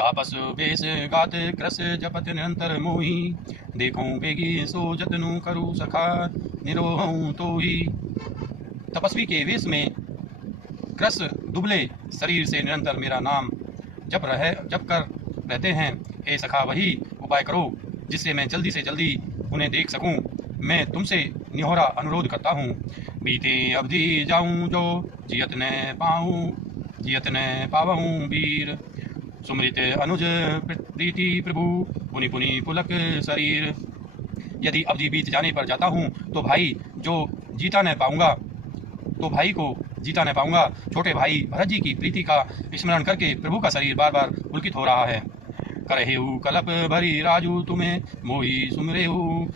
तापस base गात cross जपत निरंतर मोही। देखूं बेगी सो जतनु करू सखा निरोहूं तो ही। तपस्वी के वेश में क्रस दुबले शरीर से निरंतर मेरा नाम जप कर रहते हैं। हे सखा वही उपाय करो जिससे मैं जल्दी से जल्दी उन्हें देख सकूं। मैं तुमसे निहोरा अनुरोध करता हूँ। बीते अवधि जाऊं जो जियत न पावऊं वीर। सुमृत अनुज प्रीति प्रभु पुनि पुनि पुलक शरीर। यदि अवधि बीत जाने पर जाता हूँ तो भाई को जीता न पाऊंगा। छोटे भाई भरत जी की प्रीति का स्मरण करके प्रभु का शरीर बार बार पुलकित हो रहा है। करहेऊ कलप भरी राजू तुम्हें मोही सुमरेऊ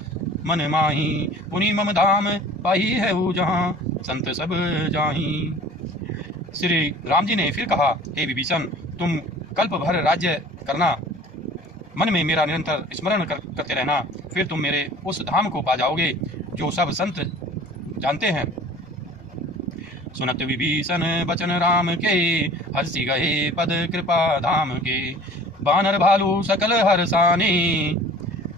मन माही। पुनि मम धाम पाही है जहाँ संत सब जाही। श्री राम जी ने फिर कहा, हे विभीषण, तुम कल्प भर राज्य करना, मन में मेरा निरंतर स्मरण करते रहना, फिर तुम मेरे उस धाम को पा जाओगे जो सब संत जानते हैं। सुनत विभीषण बचन राम के हर्षि गए पद कृपा धाम के। बानर भालू सकल हर्षाने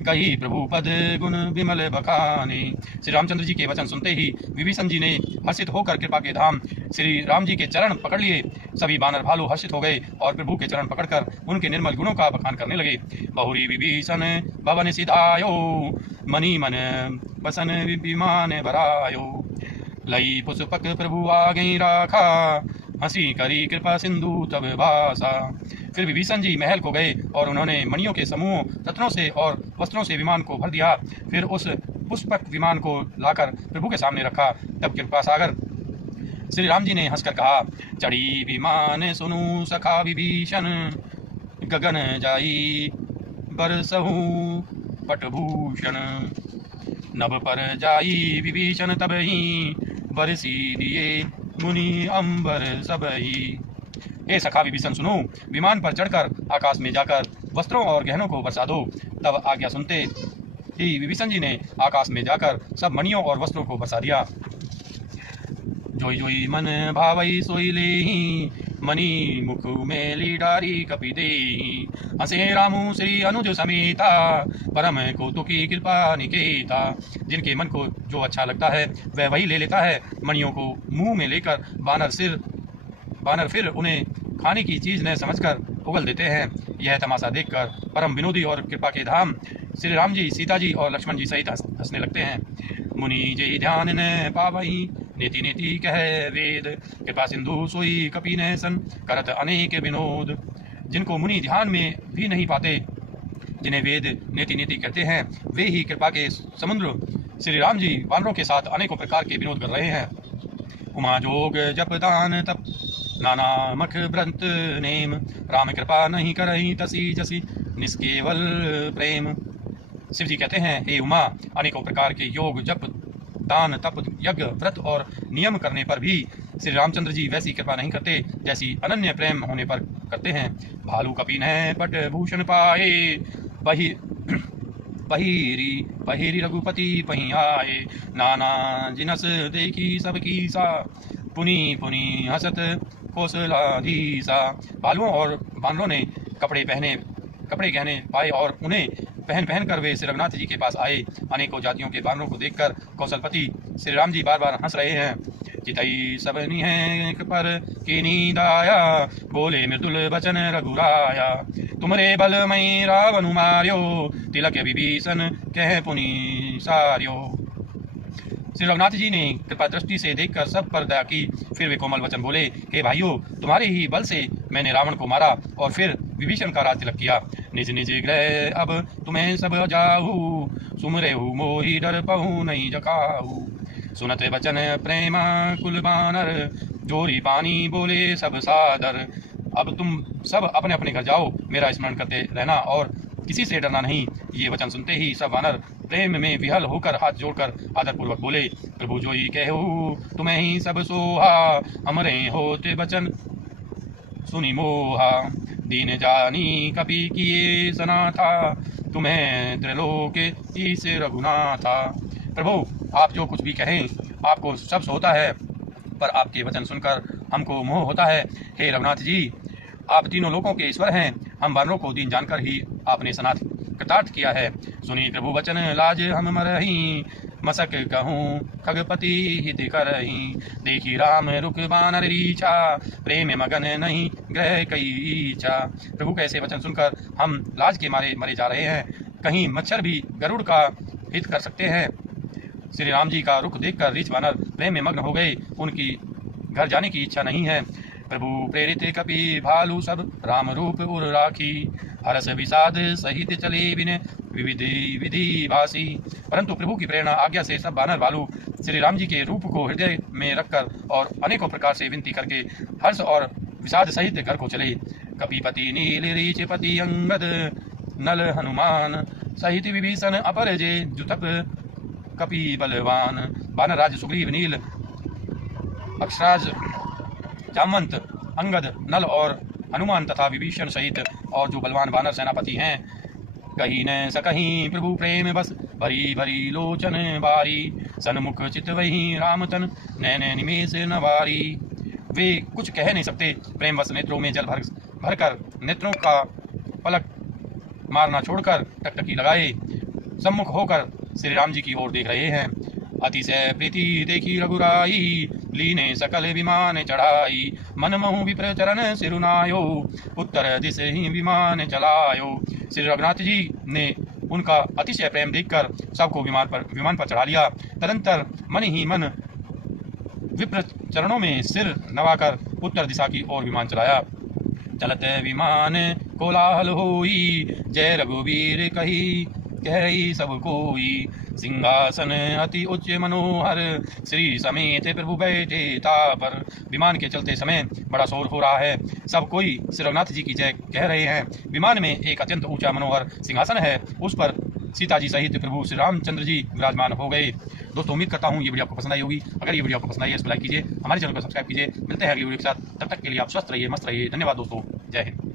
कही प्रभु पद गुण विमल बखाने। श्री रामचंद्र जी के वचन सुनते ही विभीषण जी ने हर्षित होकर कृपा के धाम श्री राम जी के चरण पकड़ लिए। सभी बानर भालू हर्षित हो गए और प्रभु के चरण पकड़कर उनके निर्मल गुणों का बखान करने लगे। बहुरी विभीषण भवन सिधायो मनी मन बसन विमान भरायो। लई पुष्पक प्रभु आ गई राखा हंसी करी कृपा सिंधु तब भाषा। फिर विभीषण जी महल को गए और उन्होंने मणियों के समूह रत्नों से और वस्त्रों से विमान को भर दिया। फिर उस पुष्पक विमान को लाकर प्रभु के सामने रखा। तब कृपा सागर श्री राम जी ने हंसकर कहा, चढ़ी विमान सुनु सखा विभीषण। गगन जाई बरसहु पटभूषण। नभ पर जाई विभीषण तबहि बरसी दिए मुनि अंबर सबही। हे सखा विभीषण सुनो, विमान पर चढ़कर आकाश में जाकर वस्त्रों और गहनों को बरसा दो। तब आज्ञा सुनते ही विभीषण जी ने आकाश में जाकर सब मणियों और वस्त्रों को बरसा दिया। जोई जोई मन भावई सोई लेहि मणि मुख में लीडारी कपि देहि। हंसे रामु श्री अनुज समेता परम कौतुकी कृपा निकेता। जिनके मन को जो अच्छा लगता है वह वही ले लेता है। मणियों को मुंह में लेकर बानर फिर उन्हें खाने की चीज न समझकर उगल देते हैं। यह तमाशा देखकर परम विनोदी और कृपा के धाम श्री राम जी, सीता जी और लक्ष्मण जी सहित हंसने लगते हैं। मुनि जे ध्यान न पावही नीति नीति कह वेद। कृपा सिंधु सोई कपि न सन करत अनेक विनोद। जिनको मुनि ध्यान में भी नहीं पाते, जिन्हें वेद नीति नीति कहते हैं, वे ही कृपा के समुद्र श्री राम जी वानरों के साथ अनेकों प्रकार के विनोद कर रहे हैं। उमा जोग जप दान तप नाना मख व्रत नेम। राम कृपा नहीं करही तसी जसी निष्केवल प्रेम। शिव जी कहते हैं, हे उमा, अनेकों प्रकार के योग जप दान तप यज्ञ व्रत और नियम करने पर भी श्री रामचंद्र जी वैसी कृपा नहीं करते जैसी अनन्य प्रेम होने पर करते हैं। भालू कपि न पट भूषण पाए बहिरी रघुपति पही आए। नाना जिनस देखी सबकी सा पुनि पुनि हसत कौशलाधीसा। भालुओं और बानरों ने कपड़े गहने पाए और उन्हें पहन कर वे श्री रघुनाथ जी के पास आए। अनेकों जातियों के बानरों को देखकर कौशलपति श्री राम जी बार बार हंस रहे हैं। चितई सब निहैं पर कीनी दाया बोले मृदुल बचन रघुराया। तुमरे बल मई रावण मार्यो तिलक विभीषण कह पुनि सार्यो। श्री रघुनाथ जी ने कृपा दृष्टि से देखकर सब पर दया की। फिर वे कोमल वचन बोले, हे भाइयों, तुम्हारे ही बल से मैंने रावण को मारा और फिर विभीषण का राज तिलक किया। निज निज गृह अब तुम्हें सब जाऊ सुमरेहु मोहि डर पहु नहीं जकाऊ। सुनत वचन प्रेमा कुल बानर जोरी पानी बोले सब सादर। अब तुम सब अपने अपने घर जाओ, मेरा स्मरण करते रहना और किसी से डरना नहीं। ये वचन सुनते ही सब वानर प्रेम में विहल होकर हाथ जोड़कर आदरपूर्वक बोले, प्रभु जोई कहू तुम्हें ही सब सोहा हमरे होते वचन सुनी मोहा। दीन जानी कपि किए सनाथा तुम्हें त्रिलोक ईश रघुनाथा। प्रभु, आप जो कुछ भी कहें आपको सब होता है, पर आपके वचन सुनकर हमको मोह होता है। हे रघुनाथ जी, आप तीनों लोकों के ईश्वर हैं, हम वानरों को दीन जानकर ही आपने सनाथ कृतार्थ किया है। सुनी प्रभु वचन लाज हम मरही, मसक कहूँ खगपति हित करही। देखी राम रुक बानर रीछा, प्रेम मगन नहीं ग्रह कई इच्छा। प्रभु का ऐसे वचन सुनकर हम लाज के मारे मरे जा रहे हैं। कहीं मच्छर भी गरुड़ का हित कर सकते हैं। श्री राम जी का रुख देखकर रीछ वानर प्रेम में मग्न हो गए। उनकी घर जाने की इच्छा नहीं है। प्रभु प्रेरित कपि भालू सब राम रूप उर राखी, हरस विषाद सहित चले बिन विविधि विधि भासी। परंतु प्रभु की प्रेरणा आज्ञा से सब वानर भालू श्री राम जी के रूप को हृदय में रखकर और अनेकों प्रकार से विनती करके हर्ष और विषाद सहित घर को चले। कपिपति नील रीचपति अंगद नल हनुमान, सहित विभीषण अपरजे जुतप कपि बलवान। वानर राज सुग्रीव नील अक्षराज जामवंत अंगद नल और हनुमान तथा विभीषण सहित और जो बलवान वानर सेनापति हैं, कहीं न सकहीं प्रभु प्रेम बस भरी भरी लोचन बारी। सन्मुख चित वही रामतन नैन निमेष नवारी। वे कुछ कह नहीं सकते, प्रेम बस नेत्रों में जल भरकर नेत्रों का पलक मारना छोड़कर टकटकी लगाए सम्मुख होकर श्री राम जी की ओर देख रहे हैं। अतिशय प्रीति देखी रघुराई, लीने सकल विमान चढ़ाई। मन महु विप्र चरण सिरुनायो, उत्तर दिश ही विमान चलायो। श्री रघुनाथ जी ने उनका अतिशय प्रेम देखकर सबको विमान पर चढ़ा लिया। तदंतर मन ही मन विप्र चरणों में सिर नवाकर उत्तर दिशा की ओर विमान चलाया। चलत विमान कोलाहल होई, जय रघुवीर कही कही सब कोई। सिंहासन अति उच्च मनोहर, श्री समेत प्रभु बैठे तापर। विमान के चलते समय बड़ा शोर हो रहा है। सब कोई श्री रघुनाथ जी की जय कह रहे हैं। विमान में एक अत्यंत ऊंचा मनोहर सिंहासन है, उस पर सीता जी सहित प्रभु श्री रामचंद्र जी विराजमान हो गए। दोस्तों उम्मीद करता हूँ ये वीडियो आपको पसंद आई होगी। अगर ये वीडियो आपको पसंद आई है तो लाइक कीजिए, हमारे चैनल को सब्सक्राइब कीजिए। मिलते हैं अगली वीडियो के साथ, तब तक के लिए आप स्वस्थ रहिए, मस्त रहिए। धन्यवाद दोस्तों, जय हिंद।